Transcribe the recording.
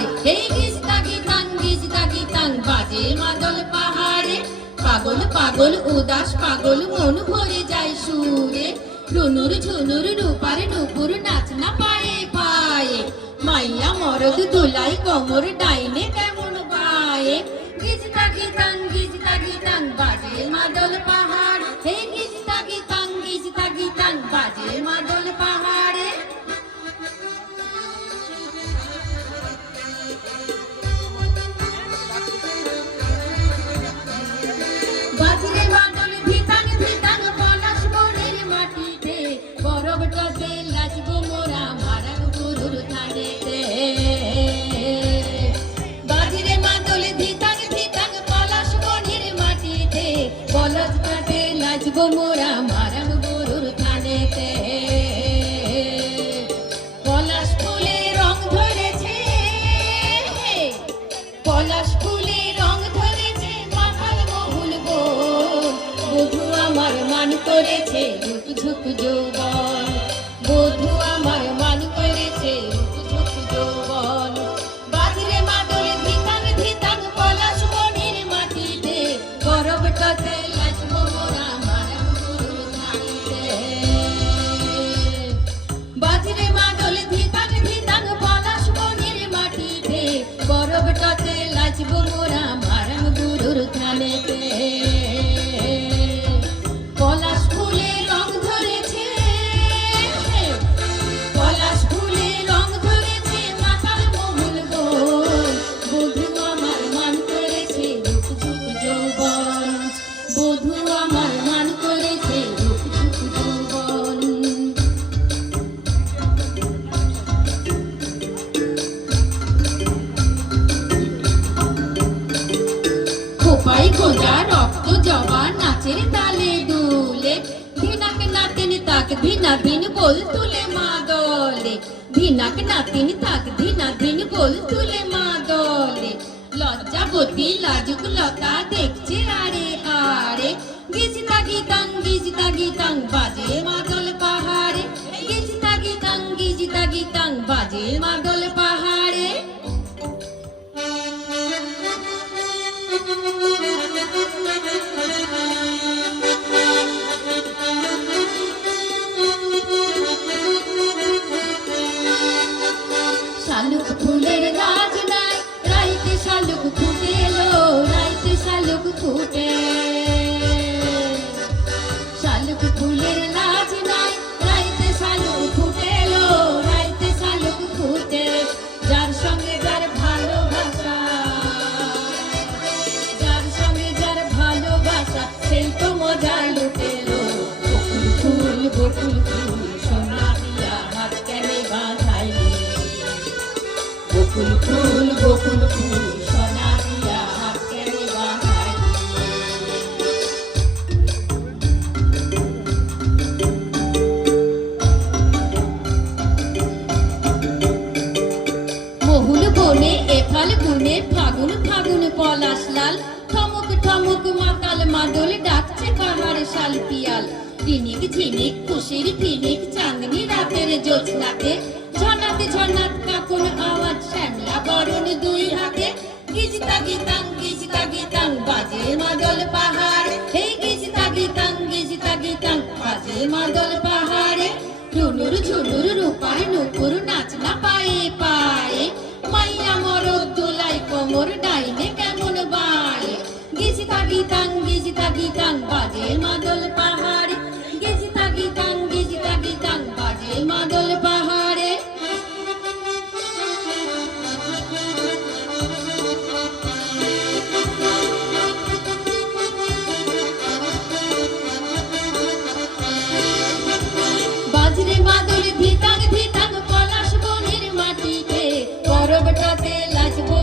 পাহাড়ে, এই গিজতা গিতাং বাজে মাদল পাহাড়ে। পাগল পাগল উদাস পাগল মন ভরে যায় সুরে, রুনুর ঝুনুর রূপার নুপুর নাচ না পায়ে পায়ে, মাইয়া মরদ দুলাই কোমর ডাইনে কেমন বায়ে। গিজতা গিতাং বাজে মাদল পাহাড়, হে গিজতা গিতাং বাজে মাদল পাহাড়ে। বাজরে মাদল ধিতাং পলাশ বনের মাটিতে, বরফ টসে লাচবো মোরা মারাং গুরুর থানেতে। বাজরে মাদল ধিতাং পলাশ বনের মাটিতে, বলদ কাটে লাচবো মোরা মারাং গুরুর থানেতে। পলাশ ফুলে রং ধরেছে, পলাশ ফুলে রং ধরেছে মাথার মহুল গোল, বধূ আমার মান করেছে রূপ ঝুঁক যৌবন, বধূ আমার মান করেছে রূপ ঝুঁক যৌবন। বাজরে মাদল ধিতাং পলাশ বনের মাটিতে, বরফ টসে লাচবো মোরা মারাং গুরুর থানেতে। বাজরে মাদল ধিতাং পলাশ বনের মাটিতে, বরফ টসে লাচবো মোরা মারাং গুরুর থানেতে। পলাশ ফুলে রং ধরেছে, পলাশ ফুলে রং ধরেছে মাথার মহুল গোল, বধূ আমার মান করেছে রূপ ঝুঁক যৌবন, বধূ আমার মান করেছে রূপ ঝুঁক যৌবন। খোপাই খোঁজা রক্ত জবা নাচের তালে দুলে, ধিনাক নাতিন তাক ধিনা ধিন গোল তুলে মা দলে, ধিনাক নাতিন তাক ধিনা ধিন গোল তুলে মা দলে। লজ্জাবতী লাজুক লতা দেখছে আরে আরে, গিজতা গিতাং বাজে মাদল পাহাড়ে, গিজতা গিতাং বাজে মাদল পাহাড়ে। শালুক ফুলের গাছ নাই, রাইতে শালুক ফুটে এলো, রাইতে শালুক ফুটে। শালুক ফুলের গাছ নাই, রাইতে শালুক ফুটে এলো, রাইতে শালুক ফুটে। যার সঙ্গে যার ভালোবাসা, যার সঙ্গে যার ভালোবাসা, সেই তো মজা লুটেলো। বকুল ফুল সোনা দিয়া হাত কেনে বাঁধাইলি, বকুল ফুল সোনা দিয়া হাত কেনে বাঁধাইলি। মহুল বনে এফাল গুনে ফাগুন পলাশ লাল, ঠমক ঠমক মাতাল মাদল ডাকছে পাহাড় শাল পিয়াল। ঝিনিক ঝিনিক খুশির ফিনিক চাঁদনি রাতের জ্যোৎস্নাতে, ঝনাত কাকুন আওয়াজ শ্যামলা বরণ দুই হাতে। গিজতা গিতাং বাজে মাদল পাহাড়ে, হে গিজতা গিতাং বাজে মাদল পাহাড়ে। রুনুর ঝুনুর রূপার নুপুর নাচ না পায়ে পায়ে, মাইয়া মরদ দুলাই কোমর ডাইনে কেমন বায়ে। গিজতা গিতাং বাজে মাদল পাহাড়ে, গিজতা গিতাং বাজে মাদল পাহাড়ে। বাজরে মাদল ধিতাং পলাশ বনের মাটিতে, বরফ টসে লাচবো